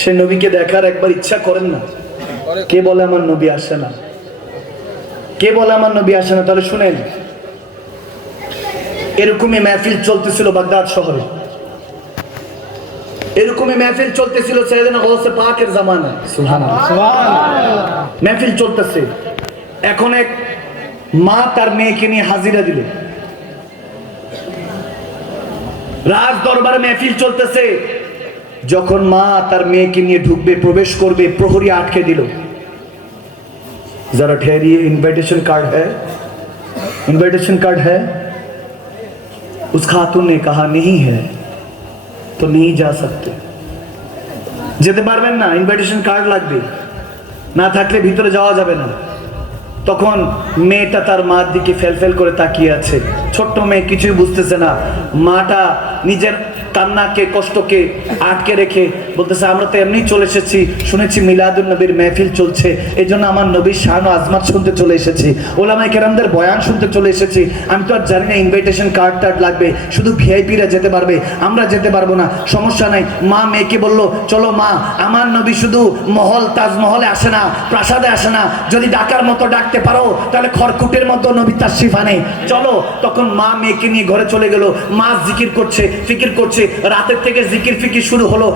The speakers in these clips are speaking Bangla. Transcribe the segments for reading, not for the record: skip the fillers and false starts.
সে নবীকে দেখার একবার ইচ্ছা করেন না? কে বলে আমার নবী আসে না? কে বলে আমার নবী আসে না? তাহলে শুনেন, এরকমই মেহফিল চলতেছিল বাগদাদ শহরে, এরকমই মেহফিল চলতেছিল সাইয়েদনা গাউসে পাকের জামানায়। সুবহানাল্লাহ, মেহফিল চলতেছে। এখন এক মা তার মেয়েকে নিয়ে হাজিরা দিল, রাজ দরবারে মেহফিল চলতেছে। যখন মা তার মেয়েকে নিয়ে ঢুকবে, প্রবেশ করবে, প্রহরী আটকে দিল। जरा ठहरिए, इनविटेशन कार्ड है, इनविटेशन कार्ड है? उस खातून ने कहा नहीं है तो नहीं जा सकते। যেতে পারবেন না, ইনভিটেশন কার্ড লাগবে, না থাকলে ভিতরে যাওয়া যাবে না। তখন মেয়েটা তার মার দিকে ফেলফেল করে তাকিয়ে আছে। ছোট্ট মেয়ে কিছুই বুঝতেছে না। মাটা নিজের কান্নাকে, কষ্টকে আটকে রেখে বলতেছে, আমরা তো এমনি চলে এসেছি, শুনেছি মিলাদুন নবীর মেহফিল চলছে, এই জন্য আমার নবীর শান ও আজমাত শুনতে চলে এসেছি, ওলামায়ে কেরামদের বয়ান শুনতে চলে এসেছি। আমি তো আর জানি না ইনভিটেশন কার্ড টার্ড লাগবে, শুধু ভিআইপিরা যেতে পারবে, আমরা যেতে পারবো না। সমস্যা নাই। মা মেয়েকে বলল, চলো মা, আমার নবী শুধু মহল তাজমহলে আসে না, প্রাসাদে আসে না, যদি ডাকার মতো ডাকতে পারো তাহলে খড়কুটের মতো নবী তাশরিফ আনে, চলো। তখন মা মেয়েকে নিয়ে ঘরে চলে গেল। মা জিকির করছে, ফিকির করছে। রাতের থেকে জিকির ফিকির শুরু হলো।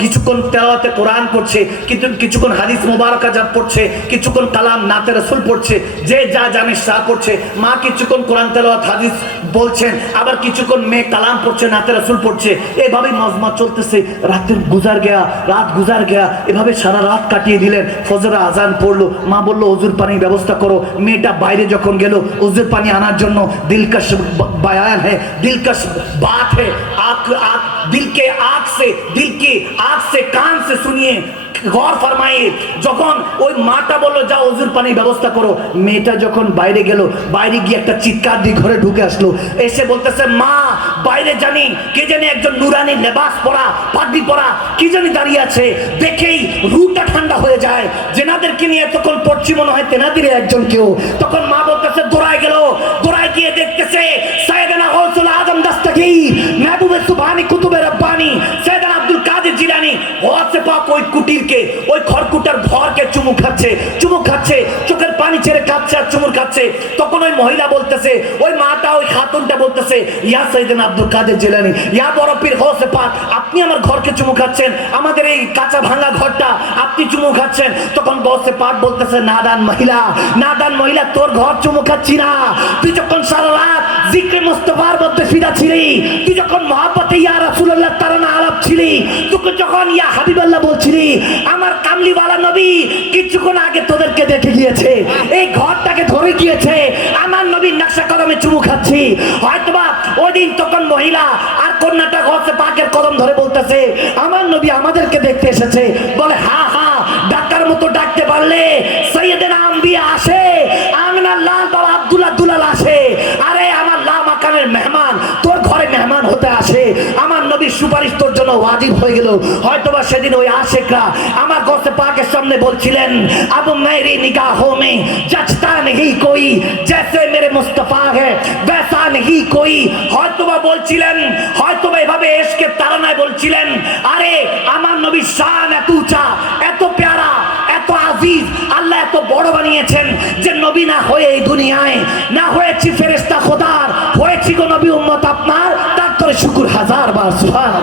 কিছুক্ষণ তেলাওয়াতে কোরআন পড়ছে, কিন্তু কিছুক্ষণ হাদিস মুবারকা জাপ পড়ছে, কিছুক্ষণ কালাম নাতে রাসূল পড়ছে, যে যা জানে তা পড়ছে। মা কিছুক্ষণ কোরআন তেলাওয়াত হাদিস বলছেন, আবার কিছুক্ষণ মেয়ে কালাম পড়ছে, নাতে রাসূল পড়ছে। এভাবেই মজমা চলতেছে। রাতের গুজার গেয়া, রাত গুজার গেয়া, এভাবে সারা রাত কাটিয়ে দিলেন। ফজর আজান পড়লো। মা বললো ওযুর পানির ব্যবস্থা করো। মেয়েটা বাইরে যখন গেল ওযুর পানি আনার জন্য, দিলকশ বয়ান है, दिलकश बात है, आँख दिल के आँख से कान से सुनिए, गौर फरमाइए। যখন ওই মাটা বললো যাও ওযুর পানির ব্যবস্থা করো, মেয়েটা যখন বাইরে গেল, বাইরে গিয়ে একটা চিৎকার দিয়ে ঘরে ঢুকে আসলো। এসে বলতেছে, মা বাইরে জানি কে জানি একজন নুরানি লেবাস পরা, পাগড়ি পরা কি জানি দাঁড়িয়ে আছে, দেখেই রুটা ঠান্ডা হয়ে যায়। যেনাদেরকে নিয়ে এতক্ষণ পড়ছি মনে হয় তেনাদেরই একজন কেউ। তখন মা বলতেছে, দৌড়ায় গেল, দৌড়ায় গিয়ে দেখতেছে সাইয়েদনা গাউসুল আজম দস্তগীর, মেহবুবে সুবহানী, কুতুবে রব্বানী, সাইয়েদনা আব্দুল কাদের জিলানী গাউসে পাক ওই কুটিরকে, ওই খড়কুটার ভরকে চুমু খাচ্ছে, চুমু খাচ্ছে, চোখের পানি ছেড়ে কাঁদছে আর চুমুর খাচ্ছে। তখন ওই মহিলা বলতেছে, ওই মাটা, ওই খাতুনটা বলতেছে, ইয়া সাইয়েদনা আব্দুল কাদের জিলানী, ইয়া বড় পীর গাউসে পাক, আপনি আমার ঘরকে চুমু খাচ্ছেন, আমাদের এই কাঁচা ভাঙা ঘরটা আপনি চুমু খাচ্ছেন। তখন গাউসে পাক বলতেছে, নাদান মহিলা, নাদান মহিলা, তোর ঘর চুমু খাচ্ছি না। তুই যখন সারা রাত জিক্রে মুস্তাফার মধ্যে ফিদা ছিলি, তুই যখন মহব্বতে ইয়া রাসূলুল্লাহ তারানা আলাপ ছিলি, তুই যখন ইয়া হাবিবাল্লাহ বলছিলি, আমার কামলিওয়ালা নবী কিছুক্ষণ আগে তোদেরকে দেখে গিয়েছে, এই ঘরটাকে ধরে গিয়েছে, আমার নবীর নকশা কদমে চুমু খাচ্ছি। হয়তোবা ওদিন তখন মহিলা আর কন্যাটা গাউসে পাকের কদম ধরে বলতেছে, আমার নবী আমাদেরকে দেখতে এসেছে। বলে, হা হা, ডাকার মতো ডাকতে পারলে সাইয়েদনা আম্বিয়া আসে, আমিনার লাল বাবা আব্দুল্লাহ দুলাল আসে। আরে আমার লা মাকানের মেহমান তোর ঘরে মেহমান হতে আসে, আমার নবীর সুপারিশ তোর জন্য ওয়াজিব হয়ে গেল। হয়তোবা সেদিন ওই আশিকরা আমার গাউসে পাকের সামনে বলছিলেন, আবু মেরি নিগাহোं में जचता नहीं कोई, जैसे मेरे मुस्तफा है वैसा नहीं कोई। হয়তোবা বলছিলেন, হয়তোবা এভাবে ইশকে তারানায় বলছিলেন, আরে আমার নবীর শান এত উঁচা, এত প্যারা, এত আজিজ, আল্লাহ এত বড় বানিয়েছেন যে নবী না হয়ে এই দুনিয়ায় না হয়েছি ফেরেশতা খোদার, হয়েছি গো নবী উম্মত আপনার, তার তোরে শুকর হাজার বার। সুবহানাল্লাহ।